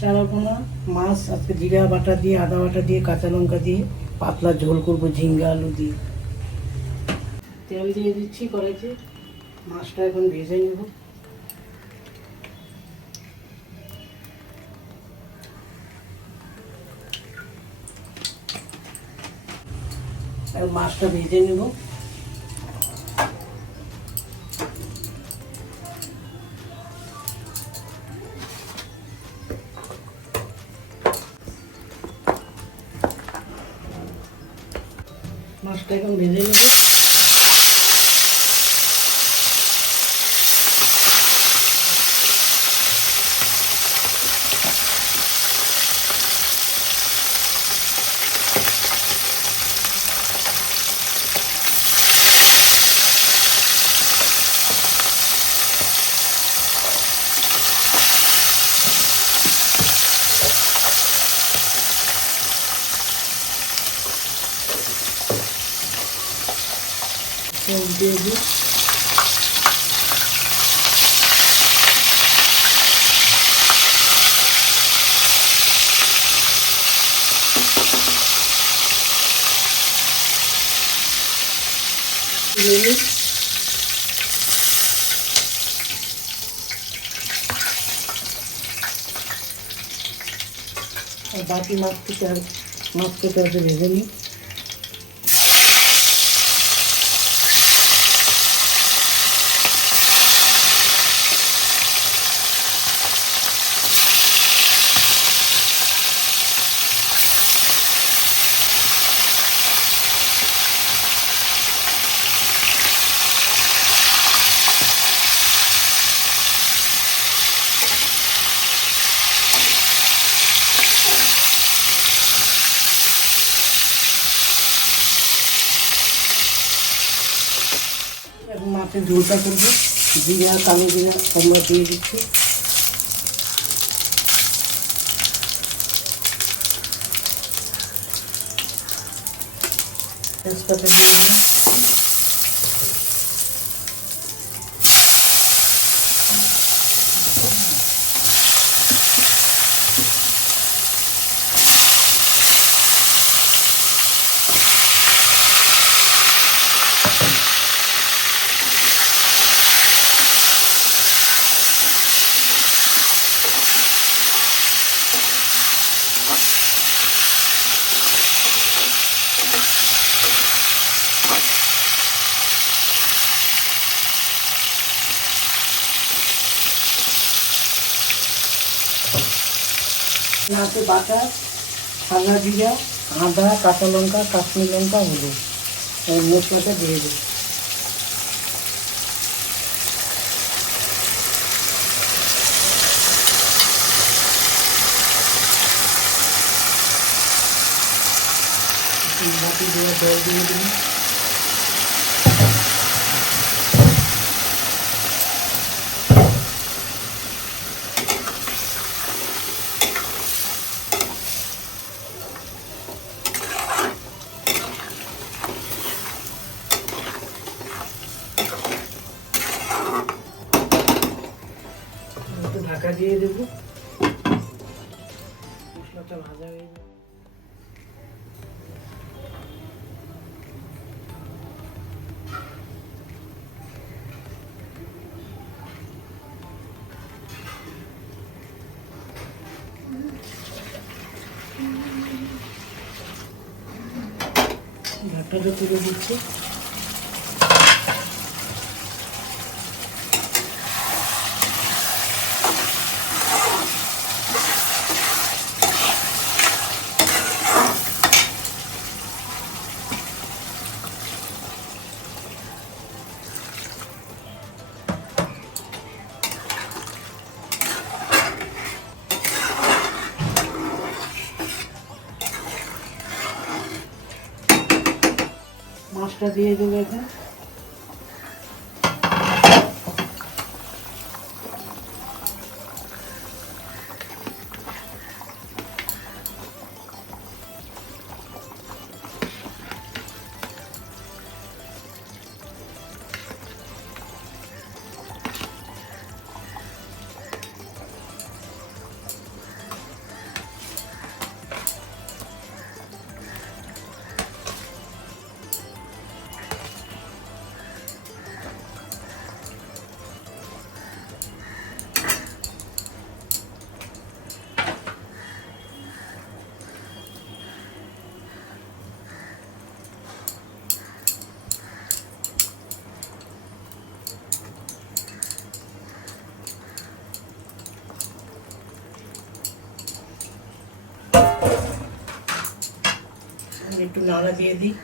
চারাপোনা মাছ আজকে জিরা বাটা দিয়ে, আদা বাটা দিয়ে, কাঁচা লঙ্কা দিয়ে পাতলা ঝোল করবো ঝিঙ্গা আলু দিয়ে। তেল দিয়ে দিচ্ছি কড়াইতে, মাছটা এখন ভেজে নেব। আর মাছটা ভেজে নেব। মাছটা এখন ভেজে নেব। দিয়ে দিই। আর বাকি মাছটাকে ভেজে নিই। এখন মাছের ঝোলটা করবো। জিরা, কালো জিরা আমরা দিয়ে দিচ্ছি। তেজপাতা দিয়ে দিই। নাতে বাটা, সাদা জিরা, আদা, কাঁচা লঙ্কা, কাশ্মীর লঙ্কা, হলুদ এই মশলাটা দিয়ে দেবো। বাটি দিয়ে জল দিয়ে দিই। ঢাকা দিয়ে দেবো, মশলাটা ভাজা হয়ে যাবে। ঢাকাটা তুলে দিচ্ছি। মাছটা দিয়ে দেবো এখন। একটু নাড়া দিয়ে দিই।